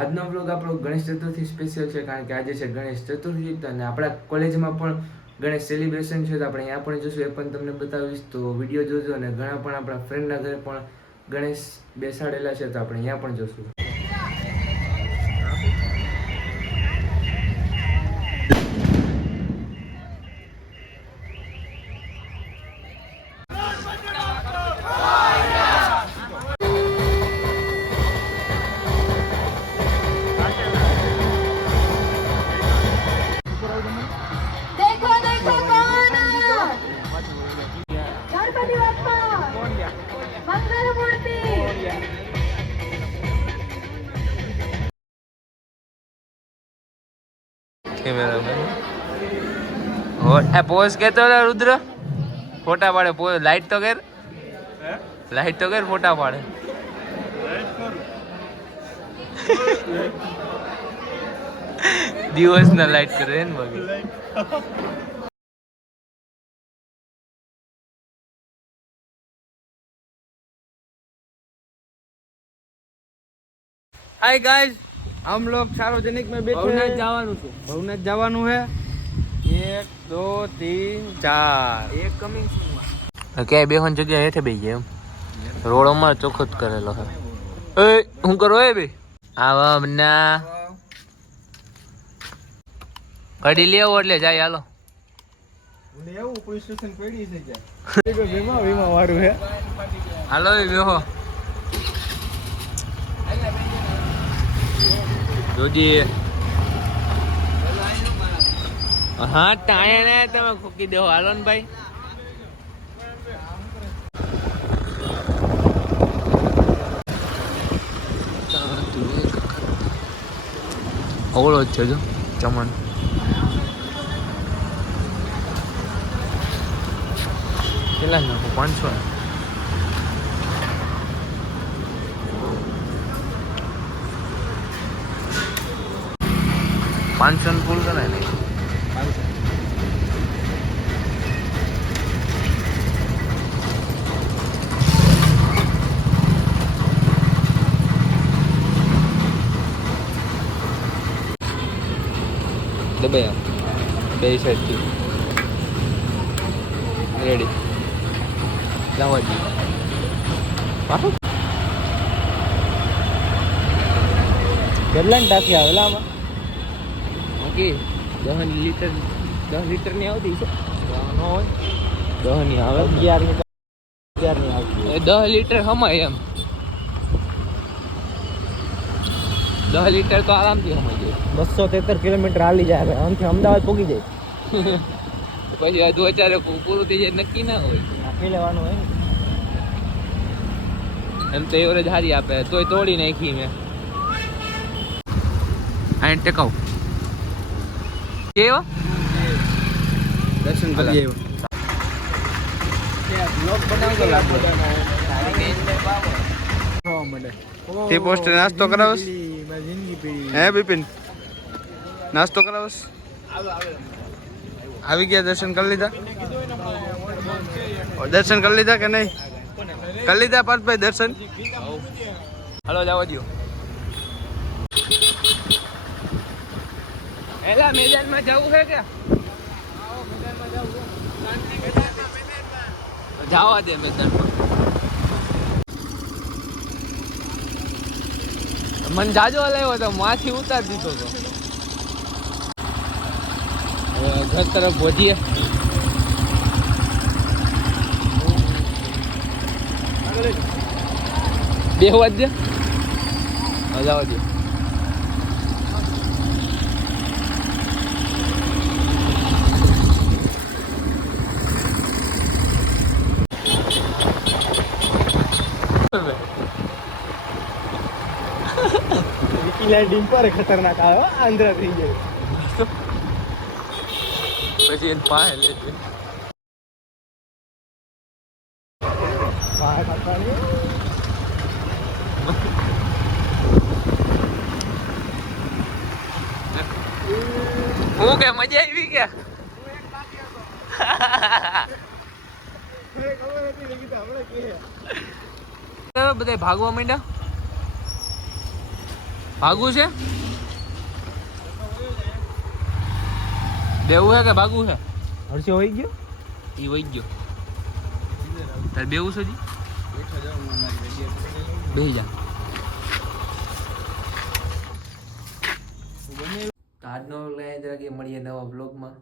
આજનો વ્લોગ આપણો ગણેશ ચતુર્થી સ્પેશિયલ છે, કારણ કે આજે છે ગણેશ ચતુર્થી અને આપણા કોલેજમાં પણ ગણેશ સેલિબ્રેશન છે, તો આપણે અહીંયા પણ જોશું, એ પણ તમને બતાવીશ. તો વિડીયો જોજો. અને ઘણા પણ આપણા ફ્રેન્ડના ઘરે પણ ગણેશ બેસાડેલા છે, તો આપણે અહીંયા પણ જોશું. પોઝ કેતો રુદ્ર ફોટા પાડે. પોઝ લાઈટ તો કર, લાઈટ તો કર, ફોટા પાડે. દિવસ ના લાઈટ કરે ને બગી. हाय गाइस, हम लोग सार्वजनिक में बैठे हैं. भवनाथ जवानु है. 1 2 3 4 एक कमिंग सून. ક્યાંય બેહવાની જગ્યા હેઠે બેસી જાય એમ. રોડ અમાર ચોખ્ખો જ કરેલો છે. એ હું કરો એ બે આવા ના ગાડી લેવો એટલે જાય. હાલો એવું પોલીસ સ્ટેશન પડી છે જાય. વીમા વાળું હે. હાલો એ બેહો જોજી. હા ટાણે ને તમે ખોકી દેવો. હાલો ને ભાઈ. ઓળો જ છે જો ચમન. કેટલા નાખો? 500. પાંચસો ને ફૂલ કરાય નહીં. દબાયા બે સાઈડથી રેડી લાવવા દઈએ. કેટલા ટાંકી આવેલા આમાં? ઓકે 10 લીટર ની આવતી છે. ન હોય 10 ની આવે. 11 ની આવતી. એ 10 લીટર હમાય એમ. 10 લીટર તો આરામથી હમાઈ જાય. 273 કિલોમીટર હાલી જાય. આમથી અમદાવાદ પહોંચી જાય. પછી હજુ અત્યારે પૂરું થઈ જાય નક્કી ના હોય. આપી લેવાનું હોય ને. એમ તો એવરેજ સારી આપે, તોય તોડી નાખી મેં. આ ટેકાવ કેવો દર્શન કરી આવ્યો. બ્લોગ બનાવતો લાગો. તે પોસ્ટ નાસ્તો કરાવસ હે બિપિન? નાસ્તો કરાવસ? આવી ગયા? દર્શન કરી લીધા? દર્શન કરી લીધા કે નહીં? કરી લીધા પાર્થભાઈ દર્શન? હલો જવા દો. એલા મેદાનમાં જવું છે કે જવા દે મેદાનમાં. મને જાજો લાવ્યો તો માથી ઉતાર દીધો તો. ઘર તરફ વધીએ. બેહવા દે. જવા દે. લેન્ડિંગ પર ખતરનાક આવે. આંધ્રા થઈ જાય પછી એને પાસે લેજે. હું કે મજા આવી કે બધા ભાગવા માંડ્યા. ભાગવું છે બેવું છે કે ભાગવું છે હર્ષો હોઈ ગયો ઈ વઈ ગયો તારે બેવું છે જી બેહી જા તો આજનો વ્લોગ અહીંયા જ રાખીએ મળીએ નવા વ્લોગમાં